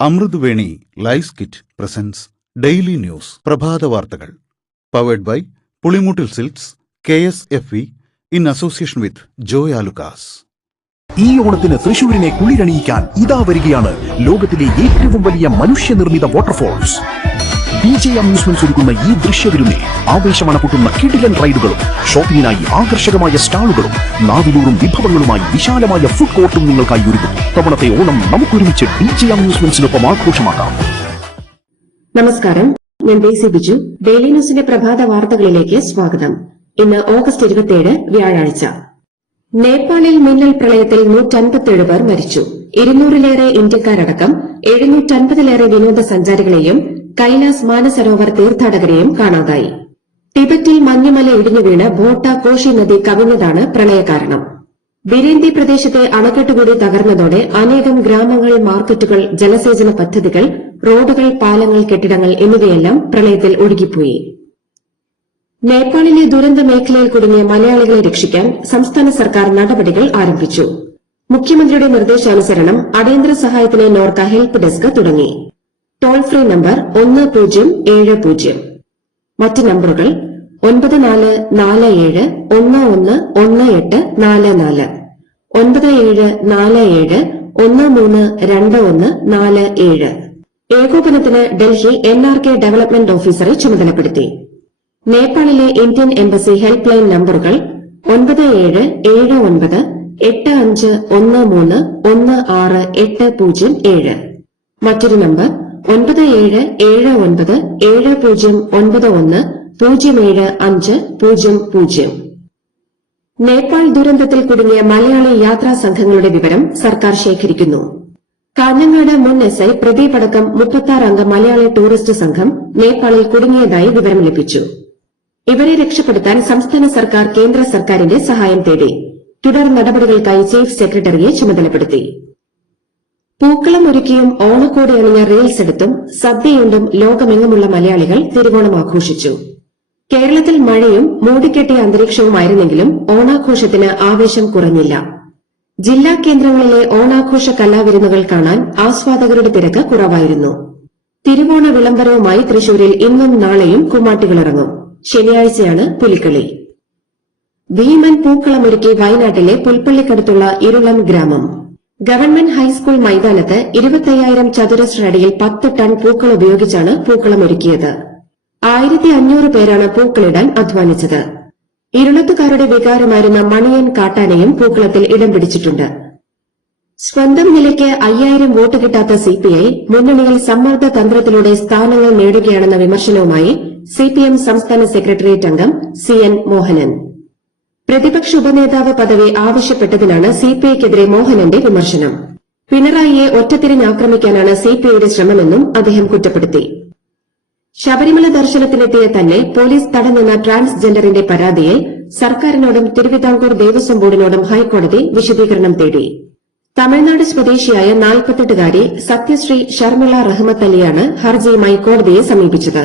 Amruthaveni live skit presence daily news പ്രഭാത വാർത്തകൾ powered by Pulimoottil silks KSFE in association with Joy Alukkas. ഈ ഓണത്തിന് തൃശൂരിനെ കുളിരണിയിക്കാൻ ഇതാ വരികയാണ് ലോകത്തിലെ ഏറ്റവും വലിയ മനുഷ്യനിർമ്മിത വാട്ടർഫോൾസ്. DJ അമ്യൂസ്മെന്റ്സ് ഒരുക്കുന്ന ഈ ദൃശ്യവിരുന്നിൽ ആവേശമണപൊട്ടുന്ന കിടിലൻ റൈഡുകളും ഷോപ്പിംഗിനായി ആകർഷകമായ സ്റ്റാളുകളും നാവിലൂറും വിഭവങ്ങളുമായി വിശാലമായ ഫുഡ് കോർട്ടും നിങ്ങൾക്കായി ഒരുക്കുന്നു. തവണത്തെ ഓണം നമുക്കൊരുമിച്ച് DJ അമ്യൂസ്മെന്റ്സിനൊപ്പം ആഘോഷമാക്കാം. നമസ്കാരം, ഞാൻ ബേസി ബിജു. ഡെയിലി ന്യൂസിന്റെ പ്രഭാത വാർത്തകളിലേക്ക് സ്വാഗതം. ഇന്ന് ഓഗസ്റ്റ് 27 വ്യാഴാഴ്ച. നേപ്പാളിൽ മിന്നൽ പ്രളയത്തിൽ 157 പേർ മരിച്ചു. 200-ലേറെ ഇന്ത്യക്കാരടക്കം 750-ലേറെ വിനോദസഞ്ചാരികളെയും കൈലാസ് മാനസരോവർ തീർത്ഥാടകരെയും കാണാതായി. ടിബറ്റിൽ മഞ്ഞുമല ഇടിഞ്ഞു വീണ് ഭോട്ട കോഷി നദി കവിഞ്ഞതാണ് പ്രളയകാരണം. ബിരേന്തി പ്രദേശത്തെ അണക്കെട്ടുകൂടി തകർന്നതോടെ അനേകം ഗ്രാമങ്ങൾ, മാർക്കറ്റുകൾ, ജലസേചന പദ്ധതികൾ, റോഡുകൾ, പാലങ്ങൾ, കെട്ടിടങ്ങൾ എന്നിവയെല്ലാം പ്രളയത്തിൽ ഒഴുകിപ്പോയി. നേപ്പാളിലെ ദുരന്ത മേഖലയിൽ കുടുങ്ങിയ മലയാളികളെ രക്ഷിക്കാൻ സംസ്ഥാന സർക്കാർ നടപടികൾ ആരംഭിച്ചു. മുഖ്യമന്ത്രിയുടെ നിർദ്ദേശാനുസരണം അടിയന്തര സഹായത്തിന് നോർക്ക ഹെൽപ്പ് ഡെസ്ക് തുടങ്ങി. Toll free number 1070. മറ്റ് നമ്പറുകൾ 9447111844, 9747132147. ഏകോപനത്തിന് ഡൽഹി NRK ഡെവലപ്മെന്റ് ഓഫീസറെ ചുമതലപ്പെടുത്തി. നേപ്പാളിലെ ഇന്ത്യൻ എംബസി ഹെൽപ്പ് ലൈൻ നമ്പറുകൾ 97798513168007. മറ്റൊരു നമ്പർ 977090910750. നേപ്പാൾ ദുരന്തത്തിൽ കുടുങ്ങിയ മലയാളി യാത്രാ സംഘങ്ങളുടെ വിവരം സർക്കാർ ശേഖരിക്കുന്നു. കാഞ്ഞങ്ങാട് മുൻ SI പ്രദീപ് അടക്കം 36 അംഗ മലയാളി ടൂറിസ്റ്റ് സംഘം നേപ്പാളിൽ കുടുങ്ങിയതായി വിവരം ലഭിച്ചു. ഇവരെ രക്ഷപ്പെടുത്താൻ സംസ്ഥാന സർക്കാർ കേന്ദ്ര സർക്കാരിന്റെ സഹായം തേടി. തുടർ നടപടികൾക്കായി ചീഫ് സെക്രട്ടറിയെ ചുമതലപ്പെടുത്തി. പൂക്കളം ഒരുക്കിയും ഓണക്കോടി അണിഞ്ഞ റീൽസ് എടുത്തും സദ്യയുണ്ടും ലോകമെങ്ങുമുള്ള മലയാളികൾ തിരുവോണം ആഘോഷിച്ചു. കേരളത്തിൽ മഴയും മൂടിക്കെട്ടിയ അന്തരീക്ഷവുമായിരുന്നെങ്കിലും ഓണാഘോഷത്തിന് ആവേശം കുറഞ്ഞില്ല. ജില്ലാ കേന്ദ്രങ്ങളിലെ ഓണാഘോഷ കലാവിരുന്നുകൾ കാണാൻ ആസ്വാദകരുടെ തിരക്ക് കുറവായിരുന്നു. തിരുവോണ വിളംബരവുമായി തൃശൂരിൽ ഇന്നും നാളെയും കുമ്മാട്ടികളിറങ്ങും. ശനിയാഴ്ചയാണ് പുലിക്കളി. ഭീമൻ പൂക്കളമൊരുക്കി വയനാട്ടിലെ പുൽപ്പള്ളിക്കടുത്തുള്ള ഇരുളം ഗ്രാമം. ഗവൺമെന്റ് ഹൈസ്കൂൾ മൈതാനത്ത് 25,000 ചതുരശ്ര അടിയിൽ 10 ടൺ പൂക്കൾ ഉപയോഗിച്ചാണ് പൂക്കളമൊരുക്കിയത്. 1500 പേരാണ് പൂക്കളിടാൻ അധ്വാനിച്ചത്. ഇരുളത്തുകാരുടെ വികാരമായിരുന്ന മണിയൻ കാട്ടാനയും പൂക്കളത്തിൽ ഇടം പിടിച്ചിട്ടുണ്ട്. സ്വന്തം നിലയ്ക്ക് 5000 വോട്ട് കിട്ടാത്ത CPI മുന്നണിയിൽ സമ്മർദ്ദ തന്ത്രത്തിലൂടെ സ്ഥാനങ്ങൾ നേടുകയാണെന്ന വിമർശനവുമായി CPM സംസ്ഥാന സെക്രട്ടേറിയറ്റ് അംഗം CN മോഹനൻ. പ്രതിപക്ഷ ഉപനേതാവ് പദവി ആവശ്യപ്പെട്ടതിനാണ് CPIക്കെതിരെ മോഹനന്റെ വിമർശനം. പിണറായിയെ ഒറ്റത്തിരിഞ്ഞാക്രമിക്കാനാണ് CPIയുടെ ശ്രമമെന്നും അദ്ദേഹം കുറ്റപ്പെടുത്തി. ശബരിമല ദർശനത്തിനെത്തിയ തന്നെ പോലീസ് തടഞ്ഞെന്ന ട്രാൻസ്ജെൻഡറിന്റെ പരാതിയിൽ സർക്കാരിനോടും തിരുവിതാംകൂർ ദേവസ്വം ബോർഡിനോടും ഹൈക്കോടതി വിശദീകരണം തേടി. തമിഴ്നാട് സ്വദേശിയായ 48-കാരി സത്യശ്രീ ഷർമിള റഹ്മത്ത് അലിയാണ് ഹർജിയുമായി കോടതിയെ സമീപിച്ചത്.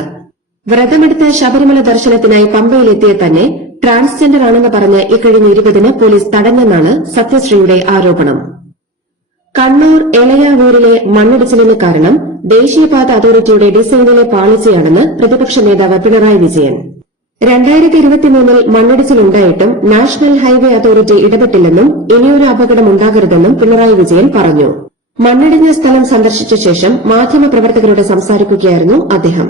വ്രതമെടുത്ത് ശബരിമല ദർശനത്തിനായി പമ്പയിലെത്തിയ തന്നെ ട്രാൻസ്ജെൻഡർ ആണെന്ന് പറഞ്ഞ് ഇക്കഴിഞ്ഞ 20-ന് പോലീസ് തടഞ്ഞെന്നാണ് സത്യശ്രീയുടെ ആരോപണം. കണ്ണൂർ എളയാവൂരിലെ മണ്ണിടിച്ചിലിന് കാരണം ദേശീയപാത അതോറിറ്റിയുടെ ഡിസൈനിലെ പാളിച്ചയാണെന്ന് പ്രതിപക്ഷ നേതാവ് പിണറായി വിജയൻ. 2023-ൽ മണ്ണിടിച്ചിലുണ്ടായിട്ടും നാഷണൽ ഹൈവേ അതോറിറ്റി ഇടപെട്ടില്ലെന്നും ഇനിയൊരു അപകടം ഉണ്ടാകരുതെന്നും പിണറായി വിജയൻ പറഞ്ഞു. മണ്ണിടിഞ്ഞ സ്ഥലം സന്ദർശിച്ച ശേഷം മാധ്യമപ്രവർത്തകരോട് സംസാരിക്കുകയായിരുന്നു അദ്ദേഹം.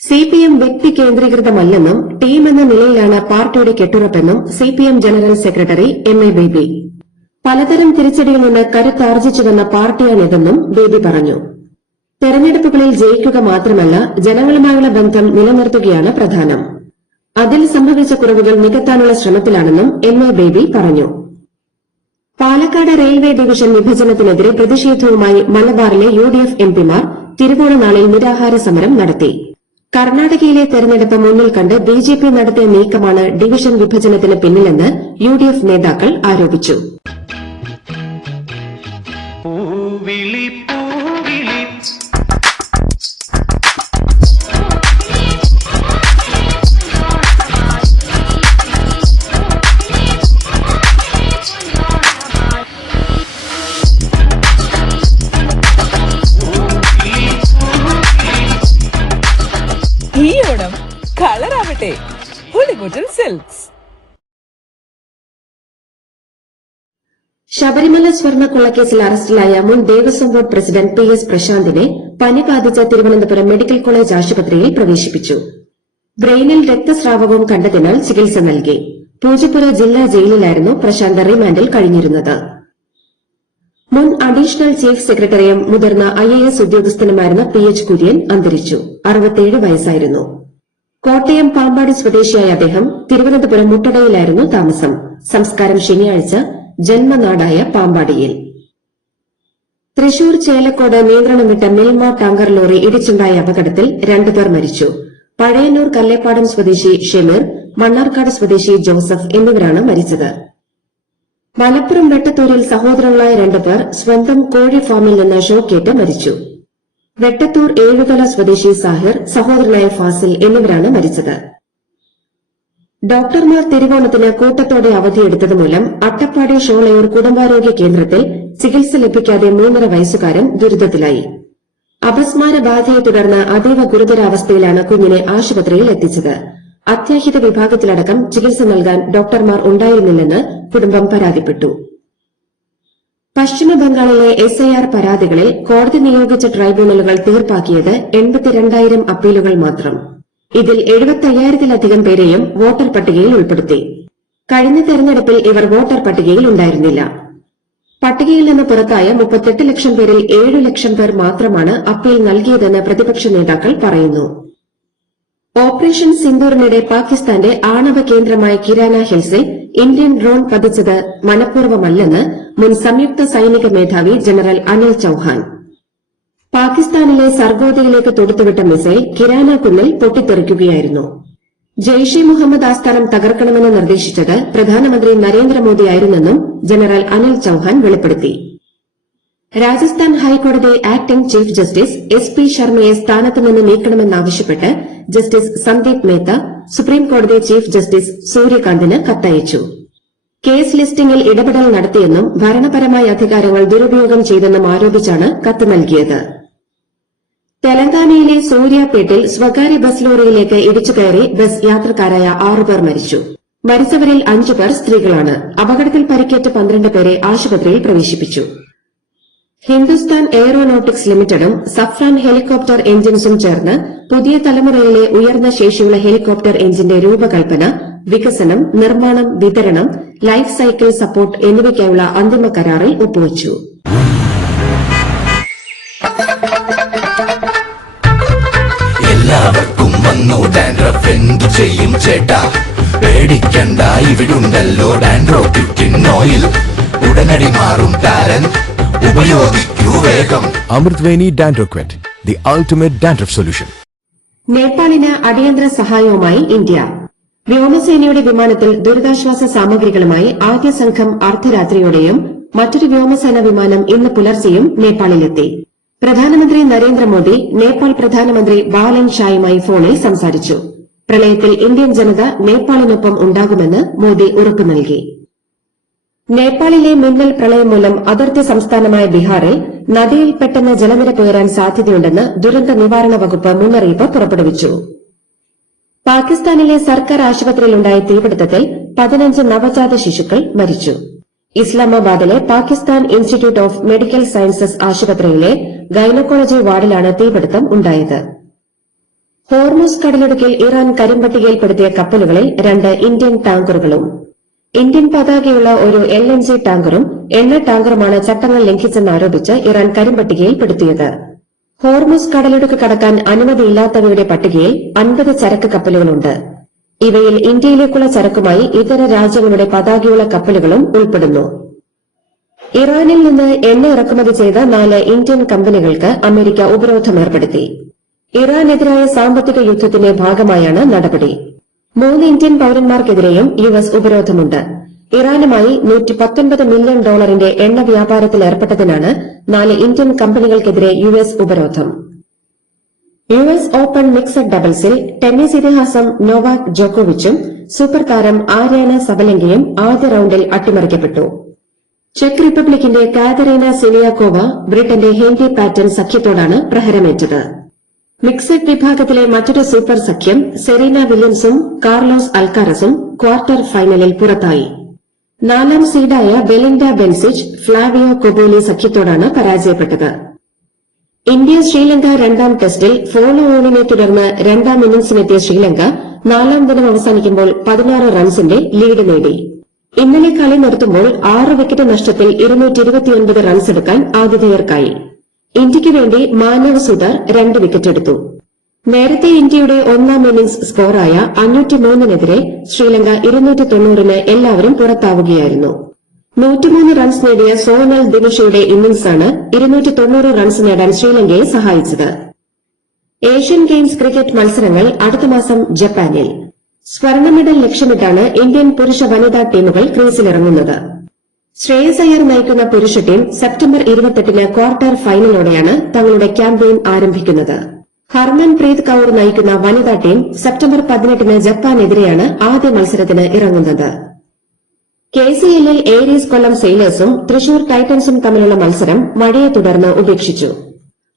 CPM വ്യക്തി കേന്ദ്രീകൃതമല്ലെന്നും ടീം എന്ന നിലയിലാണ് പാർട്ടിയുടെ കെട്ടുറപ്പെന്നും CPM general secretary MA baby. പലതരം തിരിച്ചടിയിൽ നിന്ന് കരുത്താർജിച്ചുവെന്ന പാർട്ടിയാണിതെന്നും ബേബി പറഞ്ഞു. തെരഞ്ഞെടുപ്പുകളിൽ ജയിക്കുക മാത്രമല്ല, ജനങ്ങളുമായുള്ള ബന്ധം നിലനിർത്തുകയാണ് പ്രധാനം. അതിൽ സംഭവിച്ച കുറവുകൾ നികത്താനുള്ള ശ്രമത്തിലാണെന്നും MA ബേബി പറഞ്ഞു. പാലക്കാട് റെയിൽവേ ഡിവിഷൻ വിഭജനത്തിനെതിരെ പ്രതിഷേധവുമായി മലബാറിലെ UDF MPമാർ തിരുവോണനാളിൽ നിരാഹാര സമരം നടത്തി. കർണാടകയിലെ തെരഞ്ഞെടുപ്പ് മുന്നിൽ കണ്ട് BJP നടത്തിയ നീക്കമാണ് ഡിവിഷൻ വിഭജനത്തിന് പിന്നിലെന്ന് UDF നേതാക്കൾ ആരോപിച്ചു. കളറാവട്ടെ പുളിമുട്ടിൽ സിൽക്സ്. ശബരിമല സ്വർണ്ണക്കൊള്ളക്കേസിൽ അറസ്റ്റിലായ മുൻ ദേവസ്വം ബോർഡ് പ്രസിഡന്റ് PS പ്രശാന്തിനെ പനി ബാധിച്ച തിരുവനന്തപുരം മെഡിക്കൽ കോളേജ് ആശുപത്രിയിൽ പ്രവേശിപ്പിച്ചു. ബ്രെയിനിൽ രക്തസ്രാവവും കണ്ടതിനാൽ ചികിത്സ നൽകി. പൂജപ്പുര ജില്ലാ ജയിലിലായിരുന്നു പ്രശാന്ത് റിമാൻഡിൽ കഴിഞ്ഞിരുന്നത്. മുൻ അഡീഷണൽ ചീഫ് സെക്രട്ടറിയും മുതിർന്ന IAS ഉദ്യോഗസ്ഥനുമായിരുന്ന PH കുര്യൻ അന്തരിച്ചു. 67 വയസ്സായിരുന്നു. കോട്ടയം പാമ്പാടി സ്വദേശിയായ അദ്ദേഹം തിരുവനന്തപുരം മുട്ടടയിലായിരുന്നു താമസം. സംസ്കാരം ശനിയാഴ്ച ജന്മനാടായ പാമ്പാടിയിൽ. തൃശൂർ ചേലക്കോട് നിയന്ത്രണം വിട്ട മിൽമ ടാങ്കർ ലോറി ഇടിച്ചുണ്ടായ അപകടത്തിൽ 2 പേർ മരിച്ചു. പഴയന്നൂർ കല്ലേപ്പാടം സ്വദേശി ഷെമീർ, മണ്ണാർക്കാട് സ്വദേശി ജോസഫ് എന്നിവരാണ് മരിച്ചത്. മലപ്പുറം വെട്ടത്തൂരിൽ സഹോദരങ്ങളായ 2 പേർ സ്വന്തം കോഴി ഫാമിൽ നിന്ന് ഷോക്കേറ്റ് മരിച്ചു. വെട്ടത്തൂർ ഏഴുതല സ്വദേശി സാഹിർ, സഹോദരനായ ഫാസിൽ എന്നിവരാണ് മരിച്ചത്. ഡോക്ടർമാർ തിരുവോണത്തിന് കൂട്ടത്തോടെ അവധിയെടുത്തതുമൂലം അട്ടപ്പാടി ഷോളയൂർ കുടുംബാരോഗ്യ കേന്ദ്രത്തിൽ ചികിത്സ ലഭിക്കാതെ 3.5 വയസ്സുകാരൻ ദുരിതത്തിലായി. അപസ്മാര ബാധയെ തുടർന്ന് അതീവ ഗുരുതരാവസ്ഥയിലാണ് കുഞ്ഞിനെ ആശുപത്രിയിൽ എത്തിച്ചത്. അത്യാഹിത വിഭാഗത്തിലടക്കം ചികിത്സ നൽകാൻ ഡോക്ടർമാർ ഉണ്ടായിരുന്നില്ലെന്ന് കുടുംബം പരാതിപ്പെട്ടു. പശ്ചിമബംഗാളിലെ SIR പരാതികളിൽ കോടതി നിയോഗിച്ച ട്രൈബ്യൂണലുകൾ തീർപ്പാക്കിയത് 82,000 അപ്പീലുകൾ മാത്രം. ഇതിൽ 75,000-ലധികം പേരെയും വോട്ടർ പട്ടികയിൽ ഉൾപ്പെടുത്തി. കഴിഞ്ഞ തെരഞ്ഞെടുപ്പിൽ ഇവർ വോട്ടർ പട്ടികയിൽ ഉണ്ടായിരുന്നില്ല. പട്ടികയിൽ നിന്ന് പുറത്തായ 38 ലക്ഷം പേരിൽ 7 ലക്ഷം പേർ മാത്രമാണ് അപ്പീൽ നൽകിയതെന്ന് പ്രതിപക്ഷ നേതാക്കൾ പറയുന്നു. ഓപ്പറേഷൻ സിന്ദൂറിനിടെ പാകിസ്ഥാന്റെ ആണവ കേന്ദ്രമായ കിരാന ഹിൽസിൽ ഇന്ത്യൻ ഡ്രോൺ പതിച്ചത് മനഃപൂർവ്വമല്ലെന്ന് മുൻ സംയുക്ത സൈനിക മേധാവി ജനറൽ അനിൽ ചൌഹാൻ. പാകിസ്ഥാനിലെ സർഗോദയിലേക്ക് തൊടുത്തുവിട്ട മിസൈൽ കിരാന കുന്നിൽ പൊട്ടിത്തെറിക്കുകയായിരുന്നു. ജെയ്ഷെ മുഹമ്മദ് ആസ്ഥാനം തകർക്കണമെന്ന് നിർദ്ദേശിച്ചത് പ്രധാനമന്ത്രി നരേന്ദ്രമോദിയായിരുന്നെന്നും ജനറൽ അനിൽ ചൌഹാൻ വെളിപ്പെടുത്തി. രാജസ്ഥാൻ ഹൈക്കോടതി ആക്ടിംഗ് ചീഫ് ജസ്റ്റിസ് SP ശർമ്മയെ സ്ഥാനത്ത് നിന്ന് നീക്കണമെന്നാവശ്യപ്പെട്ട് ജസ്റ്റിസ് സന്ദീപ് മേത്ത സുപ്രീംകോടതി ചീഫ് ജസ്റ്റിസ് സൂര്യകാന്തിന് കത്തയച്ചു. കേസ് ലിസ്റ്റിംഗിൽ ഇടപെടൽ നടത്തിയെന്നും ഭരണപരമായ അധികാരങ്ങൾ ദുരുപയോഗം ചെയ്തെന്നും ആരോപിച്ചാണ് കത്ത് നൽകിയത്. തെലങ്കാനയിലെ സൂര്യാപേട്ടിൽ സ്വകാര്യ ബസ് ലോറിയിലേക്ക് ഇടിച്ചുകയറി ബസ് യാത്രക്കാരായ 6 പേർ മരിച്ചു. മരിച്ചവരിൽ 5 പേർ സ്ത്രീകളാണ്. അപകടത്തിൽ പരിക്കേറ്റ 12 പേരെ ആശുപത്രിയിൽ പ്രവേശിപ്പിച്ചു. ഹിന്ദുസ്ഥാൻ എയ്റോനോട്ടിക്സ് ലിമിറ്റഡും സഫ്രാൻ ഹെലികോപ്റ്റർ എഞ്ചിൻസും ചേർന്ന് പുതിയ തലമുറയിലെ ഉയർന്ന ശേഷിയുള്ള ഹെലികോപ്റ്റർ എഞ്ചിന്റെ രൂപകൽപ്പന, വികസനം, നിർമ്മാണം, വിതരണം, ലൈഫ് സൈക്കിൾ സപ്പോർട്ട് എന്നിവയ്ക്കായുള്ള അന്തിമ കരാറിൽ ഒപ്പുവച്ചു. എല്ലാവർക്കും വന്നു ഡാൻഡ്രഫ്, എന്തു ചെയ്യും ചേട്ടാ? പേടിക്കണ്ട, ഇവിടുണ്ടല്ലോ ഡാൻഡ്രോപ്പിക്കിൻ ഓയിൽ. ഉടനടി മാറും ടാലന്റ്, ഉപയോഗിക്കൂ വേഗം. അമൃത്വേനി ഡാൻഡ്രോക്വെറ്റ്, ദി അൾട്ടിമേറ്റ് ഡാൻഡ്രഫ് സൊല്യൂഷൻ. നേപ്പാളിന് അടിയന്തര സഹായവുമായി ഇന്ത്യ. വ്യോമസേനയുടെ വിമാനത്തിൽ ദുരിതാശ്വാസ സാമഗ്രികളുമായി ആദ്യ സംഘം അർദ്ധരാത്രിയോടെയും മറ്റൊരു വ്യോമസേന വിമാനം ഇന്ന് പുലർച്ചെയും നേപ്പാളിലെത്തി. പ്രധാനമന്ത്രി നരേന്ദ്രമോദി നേപ്പാൾ പ്രധാനമന്ത്രി ബാലൻ ഷായുമായി ഫോണിൽ സംസാരിച്ചു. പ്രളയത്തിൽ ഇന്ത്യൻ ജനത നേപ്പാളിനൊപ്പം ഉണ്ടാകുമെന്ന് മോദി ഉറപ്പു നൽകി. നേപ്പാളിലെ മിന്നൽ പ്രളയം മൂലം അതിർത്തി സംസ്ഥാനമായ ബീഹാറിൽ നദിയിൽ പെട്ടെന്ന് ജലനിരപ്പ് ഉയരാൻ സാധ്യതയുണ്ടെന്ന് ദുരന്ത നിവാരണ വകുപ്പ് മുന്നറിയിപ്പ് പുറപ്പെടുവിച്ചു. പാകിസ്ഥാനിലെ സർക്കാർ ആശുപത്രിയിലുണ്ടായ തീപിടുത്തത്തിൽ 15 നവജാത ശിശുക്കൾ മരിച്ചു. ഇസ്ലാമാബാദിലെ Pakistan institute of medical sciences ആശുപത്രിയിലെ ഗൈനക്കോളജി വാർഡിലാണ് തീപിടുത്തം ഉണ്ടായത്. ഹോർമുസ് കടലിടുക്കിൽ ഇറാൻ കരിമ്പട്ടികയിൽപ്പെടുത്തിയ കപ്പലുകളിൽ 2 ഇന്ത്യൻ ടാങ്കറുകളും ഇന്ത്യൻ പതാകയുള്ള ഒരു LNG ടാങ്കറും എണ്ണ ടാങ്കറുമാണ് ചട്ടങ്ങൾ ലംഘിച്ചെന്നാരോപിച്ച് ഇറാൻ കരിമ്പട്ടികയിൽപ്പെടുത്തിയത്. ഹോർമുസ് കടലിടുക്ക് കടക്കാൻ അനുമതിയില്ലാത്തവയുടെ പട്ടികയിൽ 50 ചരക്ക് കപ്പലുകളുണ്ട്. ഇവയിൽ ഇന്ത്യയിലേക്കുള്ള ചരക്കുമായി ഇതര രാജ്യങ്ങളുടെ പതാകയുള്ള കപ്പലുകളും ഉൾപ്പെടുന്നു. ഇറാനിൽ നിന്ന് എണ്ണ ഇറക്കുമതി ചെയ്ത 4 ഇന്ത്യൻ കമ്പനികൾക്ക് അമേരിക്ക ഉപരോധം ഏർപ്പെടുത്തി. ഇറാനെതിരായ സാമ്പത്തിക യുദ്ധത്തിന്റെ ഭാഗമായാണ് നടപടി. 3 ഇന്ത്യൻ പൌരന്മാർക്കെതിരെയും US ഉപരോധമുണ്ട്. ഇറാനുമായി $119 മില്യൺ എണ്ണ വ്യാപാരത്തിൽ ഏർപ്പെട്ടതിനാണ് 4 ഇന്ത്യൻ കമ്പനികൾക്കെതിരെ US ഉപരോധം. US ഓപ്പൺ മിക്സഡ് ഡബിൾസിൽ ടെന്നീസ് ഇതിഹാസം നൊവാക് ജോക്കോവിച്ചും സൂപ്പർ താരം ആര്യാന സബലങ്കയും ആദ്യ റൌണ്ടിൽ അട്ടിമറിക്കപ്പെട്ടു. ചെക്ക് റിപ്പബ്ലിക്കിന്റെ കാതറീന സിനിയാക്കോവ ബ്രിട്ടന്റെ ഹെൻറി പാറ്റൻ സഖ്യത്തോടാണ് പ്രഹരമേറ്റത്. മിക്സഡ് വിഭാഗത്തിലെ മറ്റൊരു സൂപ്പർ സഖ്യം സെറീന വില്യംസും കാർലോസ് അൽക്കാരസും ക്വാർട്ടർ ഫൈനലിൽ പുറത്തായി. 4ാം സീഡായ ബെലിൻഡ ബെൻസിച്ച് ഫ്ലാവിയോ കൊബോലി സഖ്യത്തോടാണ് പരാജയപ്പെട്ടത്. ഇന്ത്യ ശ്രീലങ്ക 2ാം ടെസ്റ്റിൽ ഫോളോ ഓണിനെ തുടർന്ന് 2ാം ഇന്നിംഗ്സിനെത്തിയ ശ്രീലങ്ക 4ാം ദിനം അവസാനിക്കുമ്പോൾ 16 റൺസിന്റെ ലീഡ് നേടി. ഇന്നലെ കളി നിർത്തുമ്പോൾ 6 വിക്കറ്റ് നഷ്ടത്തിൽ 229 റൺസെടുക്കാൻ ആതിഥേയർക്കായി. ഇന്ത്യയ്ക്ക് വേണ്ടി മാനവ് സുതാർ 2 വിക്കറ്റെടുത്തു. നേരത്തെ ഇന്ത്യയുടെ 1ാം ഇന്നിംഗ്സ് സ്കോറായ 503-നെതിരെ ശ്രീലങ്ക 290-ന് എല്ലാവരും പുറത്താവുകയായിരുന്നു. 103 റൺസ് നേടിയ സോനൽ ദിനുഷയുടെ ഇന്നിംഗ്സാണ് 290 റൺസ് നേടാൻ ശ്രീലങ്കയെ സഹായിച്ചത്. ഏഷ്യൻ ഗെയിംസ് ക്രിക്കറ്റ് മത്സരങ്ങൾ അടുത്ത മാസം ജപ്പാനിൽ. സ്വർണ്ണ മെഡൽ ലക്ഷ്യമിട്ടാണ് ഇന്ത്യൻ പുരുഷ വനിതാ ടീമുകൾ ക്രീസിലിറങ്ങുന്നത്. ശ്രേയസ് അയ്യർ നയിക്കുന്ന പുരുഷ ടീം സെപ്റ്റംബർ 28-ന് ക്വാർട്ടർ ഫൈനലോടെയാണ് തങ്ങളുടെ ക്യാമ്പയിൻ ആരംഭിക്കുന്നത്. ഹർമൻപ്രീത് കൌർ നയിക്കുന്ന വനിതാ ടീം സെപ്റ്റംബർ 18-ന് ജപ്പാനെതിരെയാണ് ആദ്യ മത്സരത്തിന് ഇറങ്ങുന്നത്. KCLൽ ഏരീസ് കൊല്ലം സെയിലേഴ്സും തൃശൂർ ടൈറ്റൻസും തമ്മിലുള്ള മത്സരം മഴയെ തുടർന്ന് ഉപേക്ഷിച്ചു.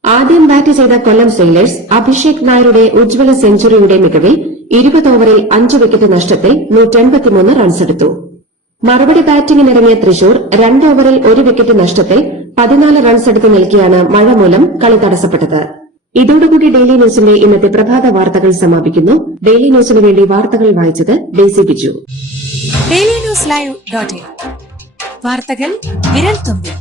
ആദ്യം ബാറ്റ് ചെയ്ത കൊല്ലം സെയിലേഴ്സ് അഭിഷേക് നായരുടെ ഉജ്ജ്വല സെഞ്ചുറിയുടെ മികവിൽ 20 ഓവറിൽ 5 വിക്കറ്റ് നഷ്ടത്തിൽ 183 റൺസെടുത്തു. മറുപടി ബാറ്റിംഗിനിറങ്ങിയ തൃശൂർ 2 ഓവറിൽ 1 വിക്കറ്റ് നഷ്ടത്തിൽ 14 റൺസെടുത്ത് നിൽക്കെയാണ് മഴ മൂലം കളി തടസ്സപ്പെട്ടത്. ഇതോടുകൂടി ഡെയിലി ന്യൂസിന്റെ ഇന്നത്തെ പ്രഭാത വാർത്തകൾ സമാപിക്കുന്നു. ഡെയിലി ന്യൂസിന് വേണ്ടി വാർത്തകൾ വായിച്ചത് ഡെയ്സി ബിജു. DailyNewsLive.in വാർത്തകൾ വിരൽ തുമ്പിൽ.